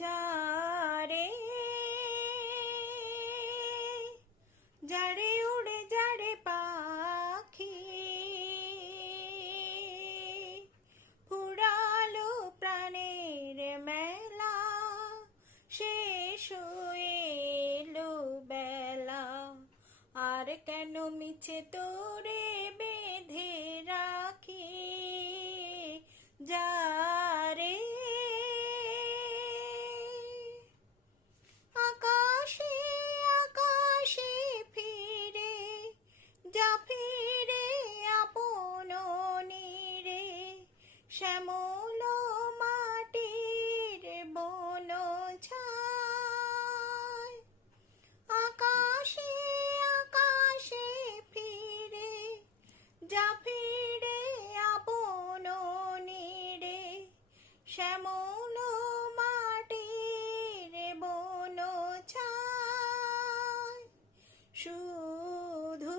যারে যারে উড়ে যারে পাখি ফুরালো প্রাণের মেলা শেষ হয়ে এলো বেলা আর কেন মিছে তোরে বেঁধে রাখি যারে আকাশে আকাশে ফিরে যা ফিরে আপন নীরে শ্যামল মাটির বন ছায় আকাশে আকাশে ফিরে যা ফিরে আপন নীরে শ্যামল মাটির বন ছায় শুধু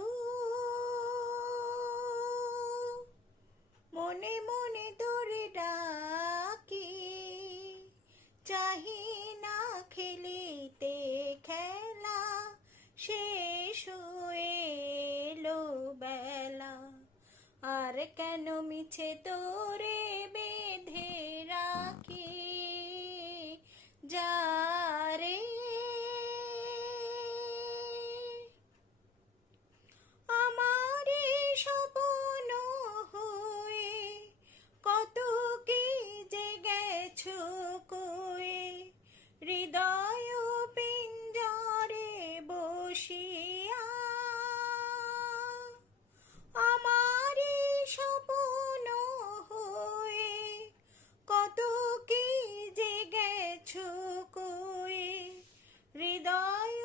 মনে মনে তোরে ডাকি চাহি না খেলিতে খেলা শেষ হয়ে এলো বেলা আর কেন মিছে তোরে বেঁধে রাখি যারে আমারে স্বপ্ন হয়ে কত কি যে গেছো কয়ে হৃদয় পিঞ্জরে বসিয়া আমারে স্বপ্ন হয়ে কত কি যে গেছো কয়ে হৃদয়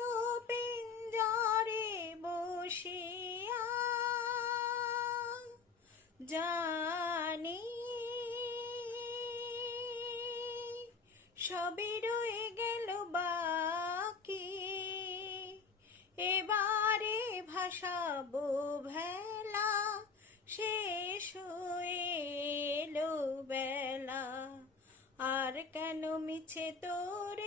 পিঞ্জরে বসিয়া জানি সবই রয়ে গেল বাকি এবারে ভাসাবো ভেলা শেষ হয়ে এলো বেলা আর কেন মিছে তোর